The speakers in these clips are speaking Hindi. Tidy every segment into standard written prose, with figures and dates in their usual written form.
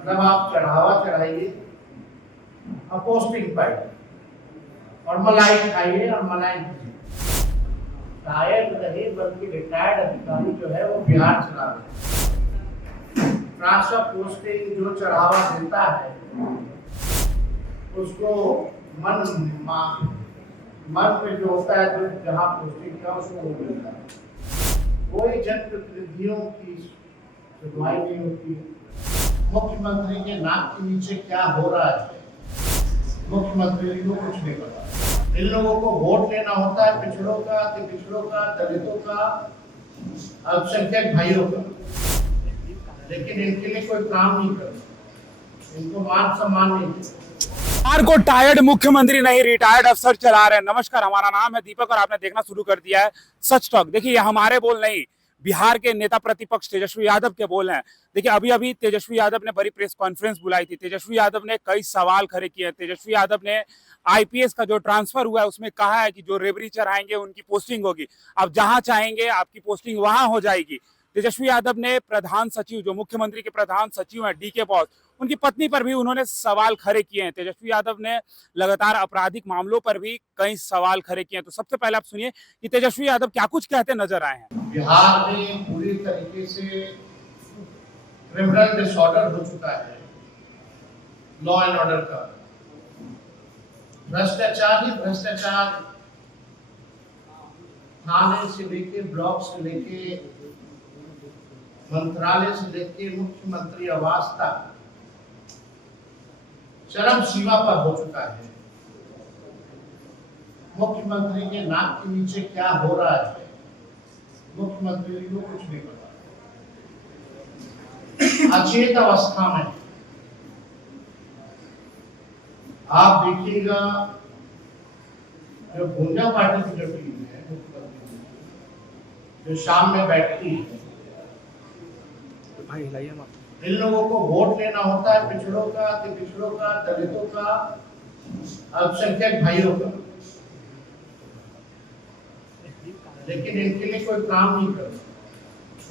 मतलब आप चढ़ावा चढ़ाइए और पोस्टिंग पाइए और मलाई खाइए और मलाई दीजिए। शायद रहे बल्कि रिटायर्ड अधिकारी जो है वो बिहार चला रहे हैं। ट्रांसफर पोस्टिंग जो चढ़ावा देता है उसको मन पे जो होता है, जो जहाँ पोस्टिंग का उसको वो मिलता है। कोई जनप्रतिनिधियों की सुनवाई नहीं होती। मुख्यमंत्री के नाक के नीचे क्या हो रहा है मुख्यमंत्री को कुछ नहीं पता। इन लोगों को वोट लेना होता है पिछड़ों का, दलितों का, अल्पसंख्यक भाइयों का, लेकिन इनके लिए कोई काम नहीं करता, इनको मान सम्मान नहीं देता। बिहार को टायर्ड मुख्यमंत्री नहीं रिटायर्ड अफसर चला रहे हैं। नमस्कार, हमारा नाम है दीपक और आपने देखना शुरू कर दिया है सच टॉक। देखिए, ये हमारे बोल नहीं, बिहार के नेता प्रतिपक्ष तेजस्वी यादव के बोल हैं। देखिए, अभी तेजस्वी यादव ने बड़ी प्रेस कॉन्फ्रेंस बुलाई थी। तेजस्वी यादव ने कई सवाल खड़े किए। तेजस्वी यादव ने आईपीएस का जो ट्रांसफर हुआ है उसमें कहा है कि जो रेवड़ी चढ़ाएंगे उनकी पोस्टिंग होगी। अब जहां चाहेंगे आपकी पोस्टिंग वहां हो जाएगी। तेजस्वी यादव ने प्रधान सचिव, जो मुख्यमंत्री के प्रधान सचिव हैं डीके पॉल, उनकी पत्नी पर भी उन्होंने सवाल खड़े किए हैं। तेजस्वी यादव ने लगातार आपराधिक मामलों पर भी कई सवाल खड़े किए हैं। तो सबसे पहले आप सुनिए कि तेजस्वी यादव क्या कुछ कहते नजर आए हैं। बिहार में पूरी तरीके से क्रिमिनल डिसऑर्डर हो चुका है, लॉ एंड ऑर्डर का। भ्रष्टाचार ही भ्रष्टाचार, थाने से लेके ब्लॉक से लेके मंत्रालय से लेके मुख्यमंत्री आवास तक चरम सीमा पर हो चुका है। मुख्यमंत्री के नाक के नीचे क्या हो रहा है मुख्यमंत्री को कुछ नहीं पता। अचेत अवस्था में आप देखिएगा, जो गुंजा पार्टी की जो टीम है मुख्यमंत्री जो शाम में बैठती है, इन लोगों को वोट लेना होता है पिछड़ों का, दलितों का, अल्पसंख्यक भाइयों का, लेकिन इनके लिए कोई काम नहीं करता,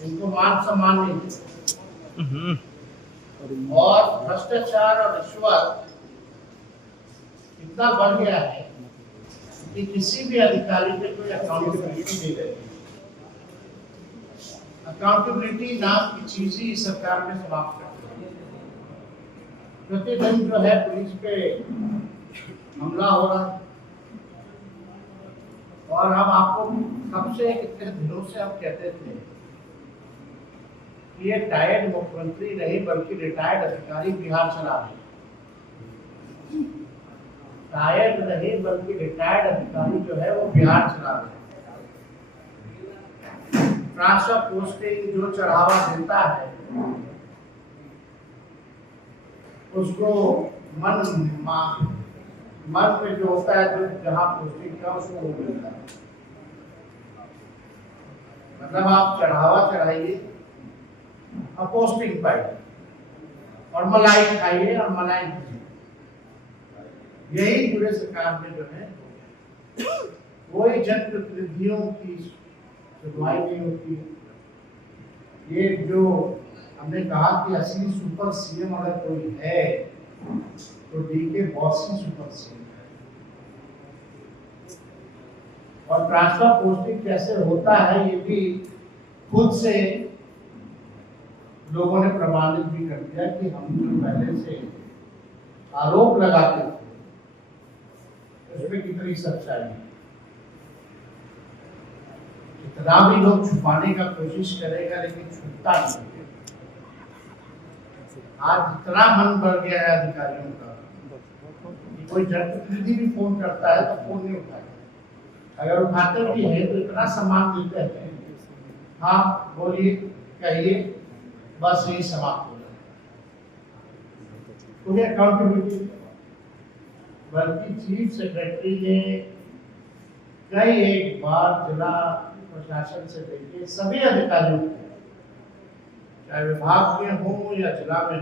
इनको मान सम्मान नहीं देता। और भ्रष्टाचार और रिश्वत इतना बढ़ गया है कि किसी भी अधिकारी पे कोई अकाउंटेबिलिटी नहीं रहती। अकाउंटेबिलिटी नाम की चीज ही सरकार ने समाप्त कर दी। प्रतिदिन जो है पुलिस पे हमला हो रहा है, और हम आपको कब से कितने दिनों से हम कहते थे कि ये टायर्ड मुख्यमंत्री नहीं बल्कि रिटायर्ड अधिकारी बिहार चला रहे हैं। टायर्ड नहीं बल्कि रिटायर्ड अधिकारी जो है वो बिहार चला रहे हैं। ट्रांसफर पोस्टिंग जो चढ़ावा देता है उसको मन पे जो होता है, जो जहाँ पोस्टिंग का उसको वो मिलता है। मतलब आप चढ़ावा चढ़ाइए और पोस्टिंग पाइए और मलाई खाइए और मलाई दीजिए। यही पूरे सरकार में जो है कोई जनप्रतिनिधियों की सुनवाई नहीं होती। ये जो हमने कहा कि असली सुपर सीएम अगर कोई है तो डीके बॉस ही सुपर सीएम है। और ट्रांसफर पोस्टिंग कैसे होता है ये भी खुद से लोगों ने प्रमाणित भी कर दिया कि हम जो पहले से आरोप लगाते थे उसमें कितनी सच्चाई है। इतना भी लोग छुपाने का कोशिश करेगा लेकिन छुपता नहीं। आज इतना मन बढ़ गया है अधिकारियों का कि कोई जनप्रतिनिधि भी फोन करता है तो फोन नहीं उठाता। अगर उठाते भी है तो इतना सम्मान देते हैं, हाँ बोलिए कहिए, बस यही समाप्त हो जाए। कोई अकाउंटेबिलिटी, बल्कि चीफ सेक्रेटरी ने कई एक बार जिला प्रशासन से लेकर सभी अधिकारियों को, चाहे विभाग में हो या जिला में,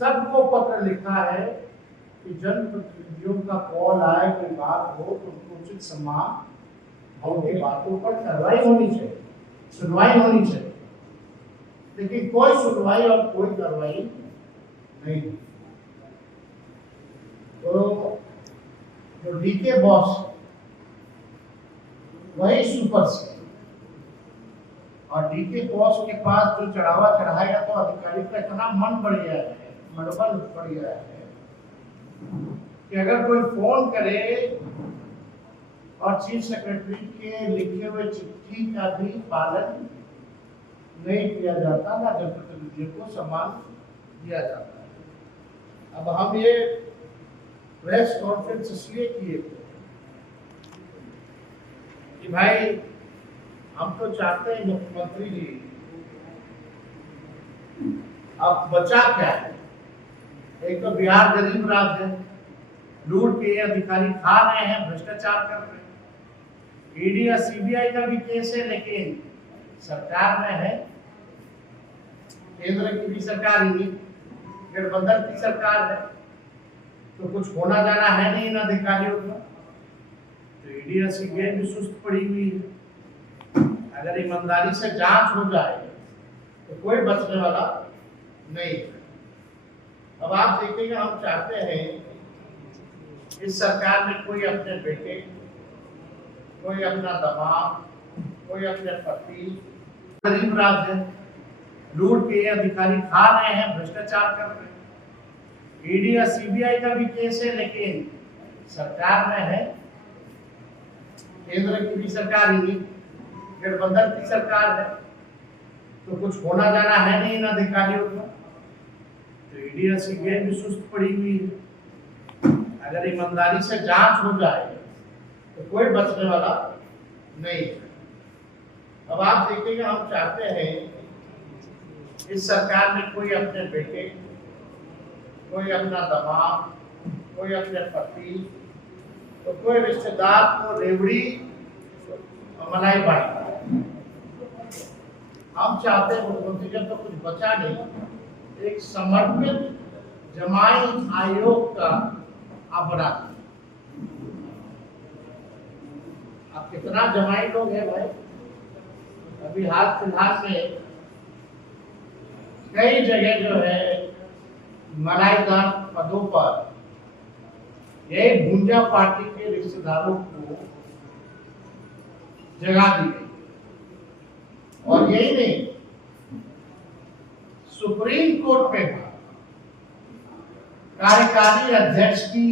सबको पत्र लिखा है कि जनप्रतिनिधियों का कॉल आए, कोई बात हो तो उनको उचित सम्मान और उनकी बातों पर कार्रवाई होनी चाहिए, सुनवाई होनी चाहिए। लेकिन कोई सुनवाई और कोई कार्रवाई नहीं। तो जो डीके बॉस वही सुपर से, और डीके बॉस के पास जो चढ़ावा चढ़ाएगा तो अधिकारी का इतना मन बढ़ गया है, मनोबल बढ़ गया है कि अगर कोई फोन करे और चीफ सेक्रेटरी के लिखे हुए चिट्ठी का भी पालन नहीं किया जाता, ना जनप्रतिनिधियों को सम्मान दिया जाता है। अब हम ये प्रेस कॉन्फ्रेंस इसलिए किए कि भाई हम तो चाहते हैं मुख्यमंत्री जी, अब बचा क्या है? एक तो बिहार गरीब राज्य है, लूट के अधिकारी खा रहे हैं, भ्रष्टाचार कर रहे हैं। ईडी और सीबीआई का भी केस है, लेकिन सरकार में है, केंद्र की भी सरकार ही, गठबंधन की सरकार है, तो कुछ होना जाना है नहीं इन अधिकारियों का। तो ईडी और सीबीआई भी सुस्त पड़ी हुई है। अगर ईमानदारी से जांच हो जाए तो कोई बचने वाला नहीं। अब आप देखिएगा, हम चाहते हैं इस सरकार में कोई अपने बेटे, कोई अपना दमाद, कोई अपने पति, गरीब राज्य है, लूट के अधिकारी खा रहे हैं, भ्रष्टाचार कर रहे हैं। ईडी और सीबीआई का भी केस है, लेकिन सरकार में है, केंद्र की भी सरकार ही, गठबंधन की सरकार है, तो कुछ होना जाना है नहीं इन अधिकारियों का। तो ईडी और सीबीआई भी सुस्त पड़ी हुई है। अगर ईमानदारी से जांच हो जाए तो कोई बचने वाला नहीं। अब आप देखिएगा, हम चाहते हैं इस सरकार में कोई अपने बेटे, कोई अपना दमाद, कोई अपने पति, तो कोई रिश्तेदार को रेवड़ी और मलाई बांटता है। हम चाहते हैं मुख्यमंत्री जब तो कुछ बचा नहीं, एक समर्पित जमाई आयोग का आप बना। आप कितना जमाई लोग हैं भाई? अभी हाल फिलहाल में कई जगह जो है मलाईदार पदों पर यही भुंजा पार्टी के रिश्तेदारों को जगह दी गई। और यही नहीं, सुप्रीम कोर्ट में कार्यकारी अध्यक्ष की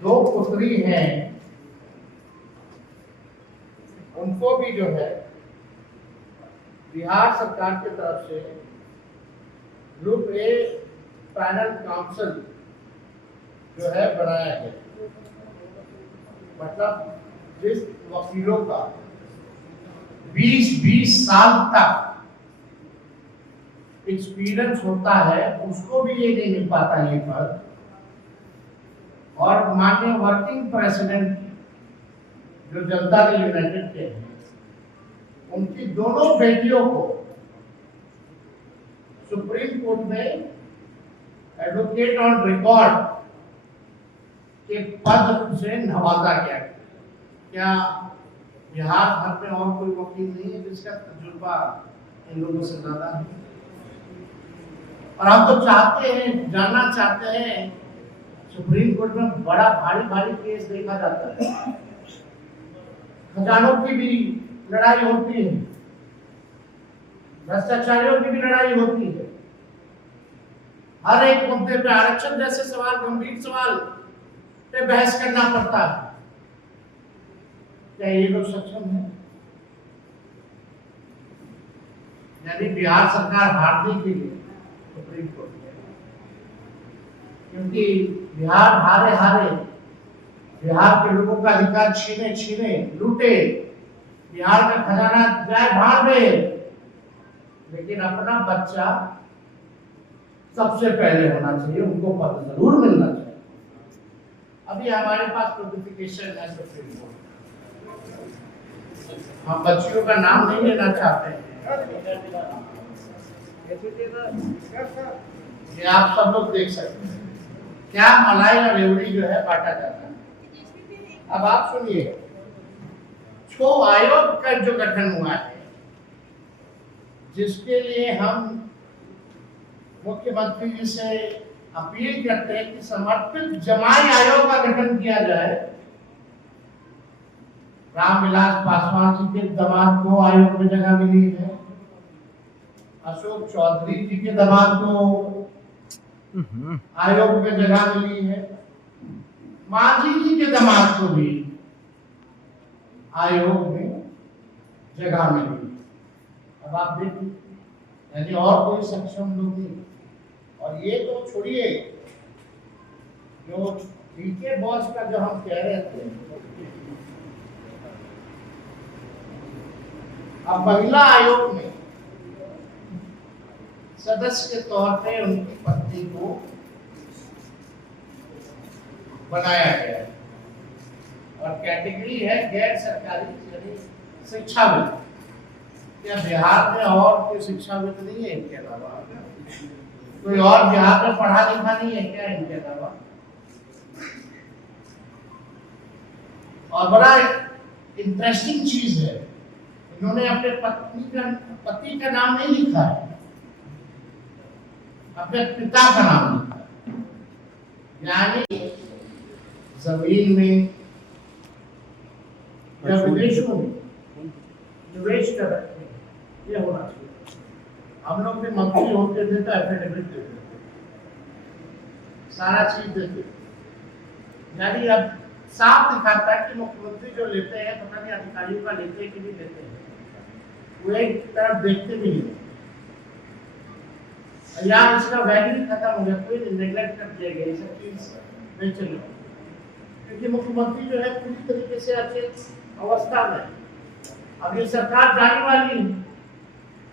2 पुत्री हैं, उनको भी जो है बिहार सरकार की तरफ से ग्रुप ए पैनल काउंसिल जो है बनाया गया। मतलब जिस वकीलों का 20-20 साल तक एक्सपीरियंस होता है, उसको भी ये नहीं मिल पाता ये पद। और माननीय वर्किंग प्रेसिडेंट जो जनता दल यूनाइटेड के हैं, उनकी दोनों बेटियों को सुप्रीम कोर्ट में एडवोकेट ऑन रिकॉर्ड के पद से नवाजा गया। क्या बिहार भर में और कोई वकील नहीं है जिसका तजुर्बा इन लोगों से ज्यादा है? और हम तो चाहते हैं, जानना चाहते हैं, सुप्रीम कोर्ट में बड़ा भारी भारी केस देखा जाता है, खजानों की भी लड़ाई होती है, भ्रष्टाचारियों की भी लड़ाई होती है। हर एक मुद्दे पे आरक्षण जैसे सवाल, गंभीर सवाल पे बहस करना पड़ता है। क्या ये लोग सक्षम है? यानी बिहार सरकार हारने के लिए सुप्रीम कोर्ट में, क्योंकि बिहार हारे हारे, बिहार के लोगों का अधिकार छीने छीने लूटे, बिहार का खजाना जाए भाड़ में, लेकिन अपना बच्चा सबसे पहले होना चाहिए, उनको पद जरूर मिलना चाहिए। अभी हमारे पास नोटिफिकेशन है सुप्रीम कोर्ट, हम बच्चियों का नाम नहीं लेना चाहते हैं, ये आप सब लोग देख सकते हैं क्या मलाई और रेवड़ी जो है बांटा जाता है। अब आप सुनिए, छो आयोग का जो गठन हुआ है, जिसके लिए हम मुख्यमंत्री जी से अपील करते हैं कि समर्पित जमाई आयोग का गठन किया जाए। रामविलास पासवान जी के दामाद को आयोग में जगह मिली है, अशोक चौधरी जी के दामाद को आयोग में जगह मिली है, मांझी जी के दामाद को भी आयोग में जगह मिली। अब आप देखिए, यानी और कोई सक्षम लोग नहीं। और ये तो छोड़िए, जो पीके बॉस का जो हम कह रहे थे, अब महिला आयोग में सदस्य के तौर पे उनकी पत्नी को बनाया गया है और कैटेगरी है गैर सरकारी यानी शिक्षाविद। क्या बिहार में और कोई शिक्षाविद नहीं है इनके अलावा? कोई और बिहार में पढ़ा लिखा नहीं है क्या इनके अलावा? और बड़ा इंटरेस्टिंग चीज है, इन्होंने अपने पति का नाम नहीं लिखा है, अपने पिता का नाम लिखा है। यानी जमीन में या विदेशों में निवेश कर रखे हैं, ये होना चाहिए। हम लोग भी मंत्री होते थे तो एफिडेविट देते थे, सारा चीज देते थे। यानी अब साफ दिखाता है कि मुख्यमंत्री जो लेते हैं, पता नहीं अधिकारियों का लेते हैं कि नहीं लेते हैं, वो एक तरफ देखते भी नहीं। यहाँ इसका वैल्यू खत्म हो गया, कोई नेग्लेक्ट कर दिया गया, सब चीज नहीं चल रहा, क्योंकि मुख्यमंत्री जो है पूरी तरीके से अचेत अवस्था में। अब ये सरकार जाने वाली है,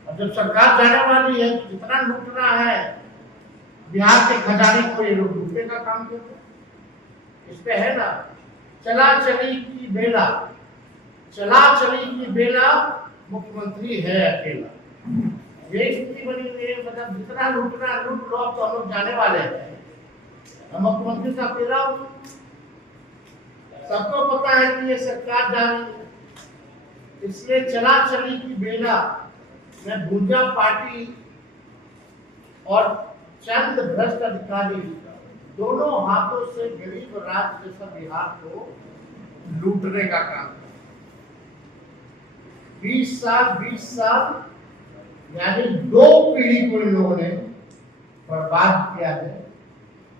और जब सरकार जाने वाली है, जितना लूटना है बिहार के खजाने को, ये लोग लूटने का काम करते हैं। इस पे है ना, चला चली की बेला, चला चली की बेला, मुख्यमंत्री है अकेला। ये स्थिति बनी हुई है, मतलब जितना लूटना लूट लो, तो हम लोग जाने वाले हैं। मुख्यमंत्री का अकेला, सबको पता है कि ये सरकार जा रही है, इसलिए चला चली की बेला में भूजा पार्टी और चंद भ्रष्ट अधिकारी दोनों हाथों से गरीब राज्य जैसा बिहार को लूटने का काम किया। 20 साल यानी 2 पीढ़ी को इन लोगों ने बर्बाद किया है।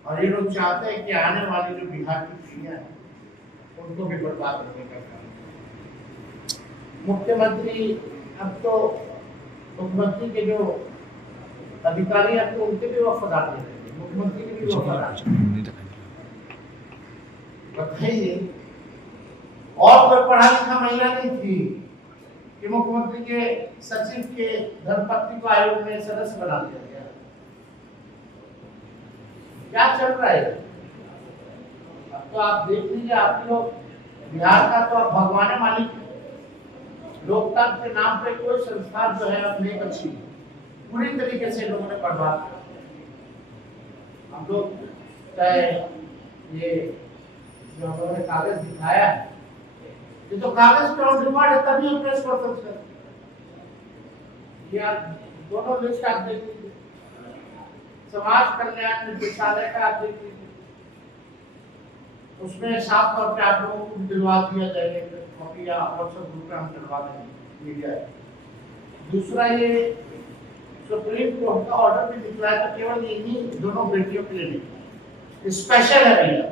और ये लोग चाहते हैं कि आने वाली जो बिहार की पीढ़ियां हैं उनको भी बर्बाद करने का काम। मुख्यमंत्री अब तो मुख्यमंत्री के जो अधिकारी हैं तो उनके भी वफादार नहीं रहेंगे, मुख्यमंत्री के भी वफादार। बताइए, और कोई पढ़ा लिखा महिला नहीं थी कि मुख्यमंत्री के सचिव के धर्मपत्नी को आयोग में सदस्य बना दिया गया। क्या चल रहा है? अब तो आप देख लीजिए, आप लोग बिहार का तो आप भगवान मालिक, लोकतंत्र के नाम पे कोई संस्था जो है अब नहीं बची, पूरी तरीके से लोगों ने बर्बाद किया। हम लोग चाहे ये जो हम लोगों ने कागज दिखाया है, ये तो कागज पे ऑन रिकॉर्ड है, तभी हम प्रेस कॉन्फ्रेंस कर या दोनों लिस्ट आप देख लीजिए, समाज कल्याण निदेशालय का आप देख लीजिए, उसमें साफ तौर पे आप लोगों को दिलवा दिया जाएगा कॉपी या व्हाट्सएप ग्रुप पे हम दिलवा देंगे मीडिया। दूसरा, ये सुप्रीम कोर्ट का ऑर्डर भी निकला है, तो केवल इन्हीं दोनों बेटियों के लिए नहीं, स्पेशल है भैया।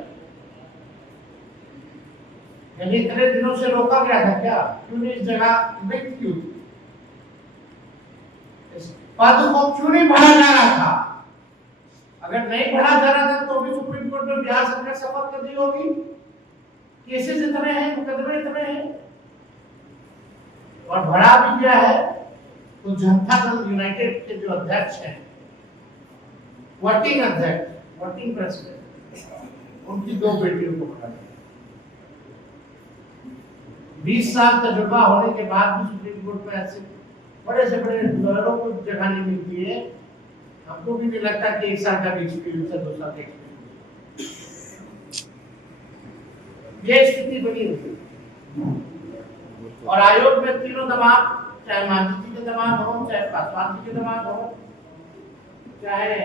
यानी इतने दिनों से रोका गया था क्या? क्यों नहीं इस जगह रिक्त क्यों? इस पद को क्यों नहीं बढ़ाया जा रहा था? अगर नहीं बढ़ा जा रहा था तो भी सुप्रीम कोर्ट में बिहार सरकार शपथ कर दी होगी। केसेस इतने हैं, मुकदमे इतने हैं, और बढ़ा भी गया है। तो जनता दल यूनाइटेड के जो अध्यक्ष हैं, वर्किंग अध्यक्ष, वर्किंग प्रेसिडेंट, उनकी 2 बेटियों को बढ़ा दिया। 20 साल तजुर्बा होने के बाद भी सुप्रीम कोर्ट में ऐसे बड़े से बड़े लॉयरों को जगह नहीं मिलती है। हमको भी नहीं लगता कि 1 साल का भी एक्सपीरियंस है, 2 साल का एक्सपीरियंस। ये स्थिति बनी हुई और आयोग में तीनों दमाद, चाहे मांझी जी के दमाद हो, चाहे पासवान जी के दमाद हो, चाहे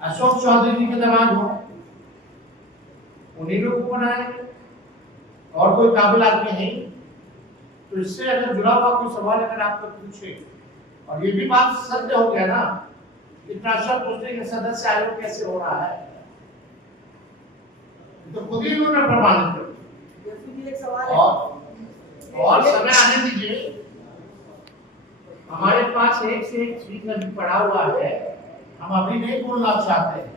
अशोक चौधरी जी के दामाद हो, उन्हीं लोग को बनाएंगे और कोई काबिल आदमी है। तो इससे अगर जुड़ा हुआ कोई सवाल अगर आपको पूछे, और ये भी बात सत्य हो गया ना, इंटरनेशनल पोस्टिंग के सदस्य आयोग कैसे हो रहा है, तो खुद ही उन्होंने प्रमाणित कर। एक सवाल है और समय आने दीजिए, हमारे पास एक से एक चीज में पड़ा हुआ है, हम अभी नहीं बोलना चाहते हैं,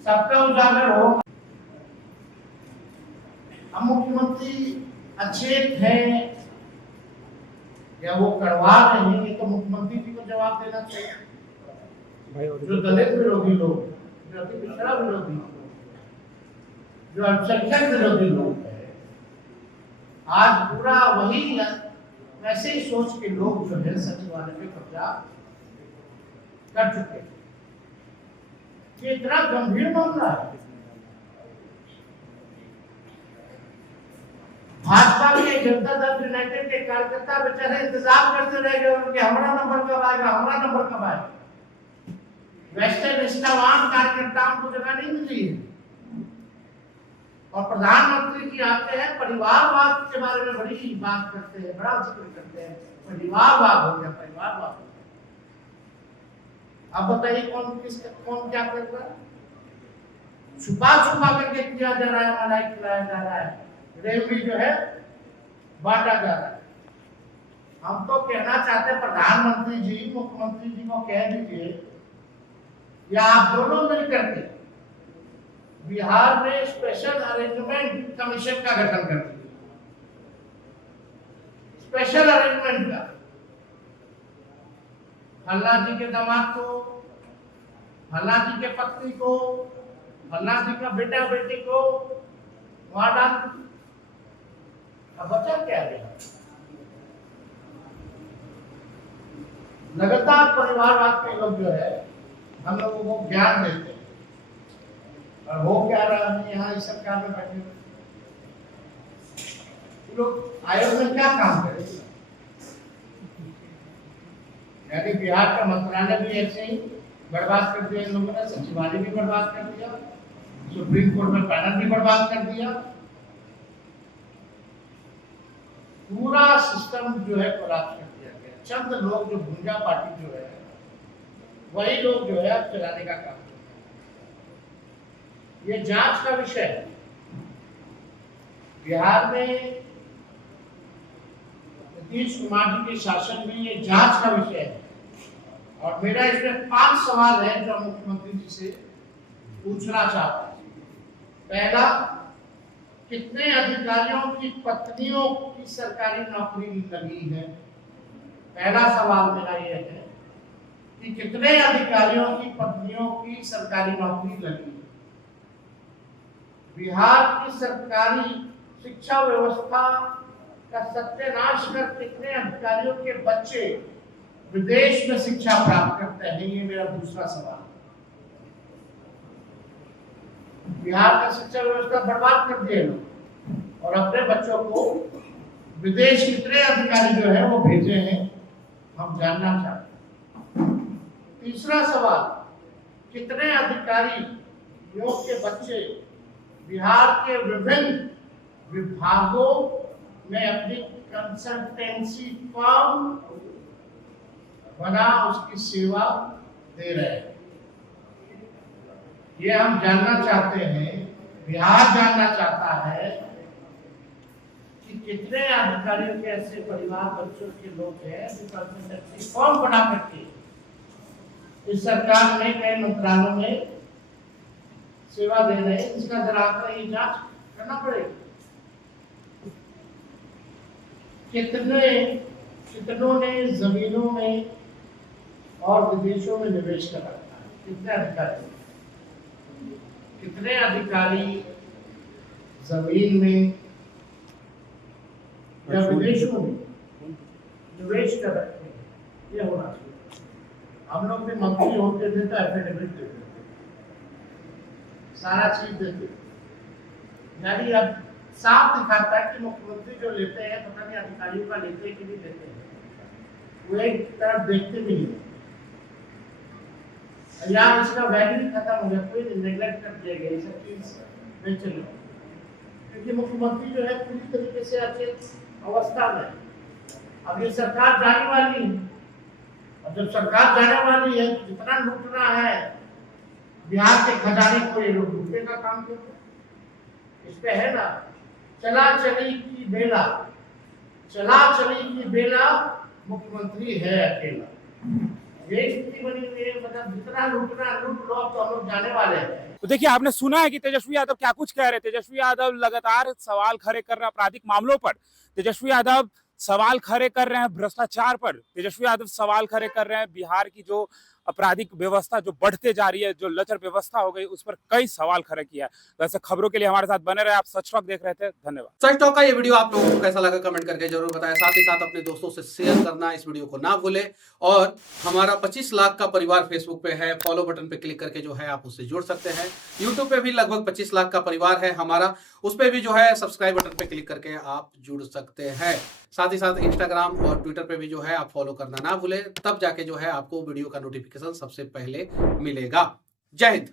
सबका उजागर हो। हम मुख्यमंत्री अचेत हैं या वो करवा रहे हैं, ये तो मुख्यमंत्री जी को जवाब देना चाहिए। जो दलित विरोधी लोग, जो अति पिछड़ा विरोधी, जो अल्पसंख्यक विरोधी लोग हैं, आज पूरा वही वैसे ही सोच के लोग जो है सचिवालय पे कब्जा कर चुके हैं। ये इतना गंभीर मामला है। भाजपा के जनता दल यूनाइटेड के कार्यकर्ता बेचारे इंतजार करते रह गए उनके हमारा नंबर कब आएगा, हमारा नंबर कब आएगा। वैसे निष्ठावान कार्यकर्ताओं को जगह नहीं मिली है। और प्रधानमंत्री जी आते हैं, परिवारवाद के बारे में बड़ी बात करते हैं, बड़ा जिक्र करते हैं, परिवारवाद हो गया, परिवारवाद। अब बताइए कौन क्या कर रहा है? छुपा छुपा करके किया जा रहा है, मलाई खिलाया जा रहा है, रेवड़ी जो है बांटा जा रहा है। हम तो कहना चाहते हैं प्रधानमंत्री जी, मुख्यमंत्री जी को कह दीजिए या आप दोनों मिलकर के बिहार में स्पेशल अरेंजमेंट कमीशन का गठन कर दीजिए। स्पेशल अरेंजमेंट का, फल्ला जी के दामाद को, फल्ला जी के पत्नी को, फल्ला जी का बेटा बेटी को वहां डाल। अब बचा क्या है? लगातार परिवारवाद के लोग जो है हम लोगों को ज्ञान देते हैं, और हो क्या रहा है यहाँ इस सरकार में बैठे हुए लोग आयोग में क्या काम करेंगे? यानी बिहार का मंत्रालय भी ऐसे ही बर्बाद कर दिया इन लोगों ने, सचिवालय भी बर्बाद कर दिया, सुप्रीम कोर्ट में पैनल भी बर्बाद कर दिया, पूरा सिस्टम जो है कोलैप्स कर दिया गया। चंद लोग जो भुंजा पार्टी जो है वही लोग जो है अब चलाने का काम करते हैं। ये जांच का विषय है। बिहार में नीतीश कुमार जी के शासन में ये जांच का विषय है, और मेरा इसमें 5 सवाल है जो मुख्यमंत्री जी से पूछना चाहता हूं। पहला, कितने अधिकारियों की पत्नियों की सरकारी नौकरी लगी है? पहला सवाल मेरा यह है कि कितने अधिकारियों की पत्नियों की सरकारी नौकरी लगी है? बिहार की सरकारी शिक्षा व्यवस्था का सत्यानाश कर कितने अधिकारियों के बच्चे विदेश में शिक्षा प्राप्त करते हैं? ये मेरा दूसरा सवाल। बिहार का शिक्षा व्यवस्था बर्बाद कर दिए लोग, और अपने बच्चों को विदेश कितने अधिकारी जो है वो भेजे हैं, हम जानना चाहते हैं। तीसरा सवाल, कितने अधिकारियों के बच्चे बिहार के विभिन्न विभागों में अपनी कंसल्टेंसी फर्म बना उसकी सेवा दे रहे हैं? ये हम जानना चाहते हैं। बिहार जानना चाहता है कि कितने अधिकारियों के ऐसे परिवार बच्चों के लोग हैं जो कंसल्टेंसी फर्म बना करके इस सरकार में कई मंत्रालयों में सेवा दे रहे हैं। इसका जरा ये जांच करना पड़ेगा। कितनों ने जमीनों में और विदेशों में निवेश कर रखा है? कितने अधिकारी? कितने अधिकारी जमीन में या विदेशों में निवेश कर रखे हैं? ये होना चाहिए। हम लोग भी मंत्री होते थे तो एफिडेविट देते थे, सारा चीज देते थे। यानी अब साफ दिखाता है कि मुख्यमंत्री जो लेते हैं, पता नहीं अधिकारियों का लेते हैं कि नहीं लेते हैं, वो एक तरफ देखते भी नहीं। या इसका वैल्यू ही खत्म हो गया, कोई नेगलेक्ट कर दिया गया, ये सब चीज नहीं चल रहा, क्योंकि मुख्यमंत्री जो है पूरी तरीके से अचेत अवस्था में। अब ये सरकार जाने वाली है, और जब सरकार जाने वाली है तो जितना लूटना है बिहार के खजाने को ये लोग लूटने का काम करते हैं। इस पे है ना, चला चली की बेला, चला चली की बेला, मुख्यमंत्री है अकेला। ये स्थिति बनी हुई है, मतलब जितना लूटना लूट लो, तो हम लोग जाने वाले हैं। तो देखिए, आपने सुना है कि तेजस्वी यादव क्या कुछ कह रहे हैं। तेजस्वी यादव लगातार सवाल खड़े कर रहे हैं आपराधिक मामलों पर। तेजस्वी यादव सवाल खड़े कर रहे हैं भ्रष्टाचार पर। तेजस्वी यादव सवाल खड़े कर रहे हैं बिहार की जो आपराधिक व्यवस्था जो बढ़ते जा रही है, जो लचर व्यवस्था हो गई, उस पर कई सवाल खड़े किया है। वैसे खबरों के लिए हमारे साथ बने रहे। आप सच टॉक देख रहे थे, धन्यवाद। सच टॉक का ये वीडियो आप लोगों को कैसा लगा कमेंट करके जरूर बताएं। साथ ही साथ अपने दोस्तों से शेयर करना इस वीडियो को ना भूलें। और हमारा 25 लाख का परिवार फेसबुक पे है, फॉलो बटन पे क्लिक करके जो है आप उससे जुड़ सकते हैं। यूट्यूब पे भी लगभग 25 लाख का परिवार है हमारा, उस पे भी जो है सब्सक्राइब बटन पे क्लिक करके आप जुड़ सकते हैं। साथ ही साथ इंस्टाग्राम और ट्विटर पे भी जो है आप फॉलो करना ना भूलें, तब जाके जो है आपको वीडियो का नोटिफिकेशन सबसे पहले मिलेगा। जय हिंद।